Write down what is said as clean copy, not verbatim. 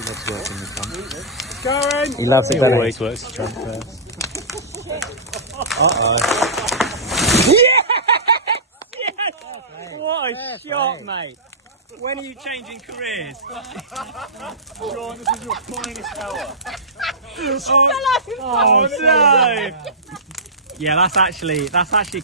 He loves working the front. Going! He loves it, He doesn't always works the trunk first. Uh-oh. Yes! Yes! What a shot, mate. When are you changing careers? Sean, this is your finest hour. Oh no! Yeah, that's actually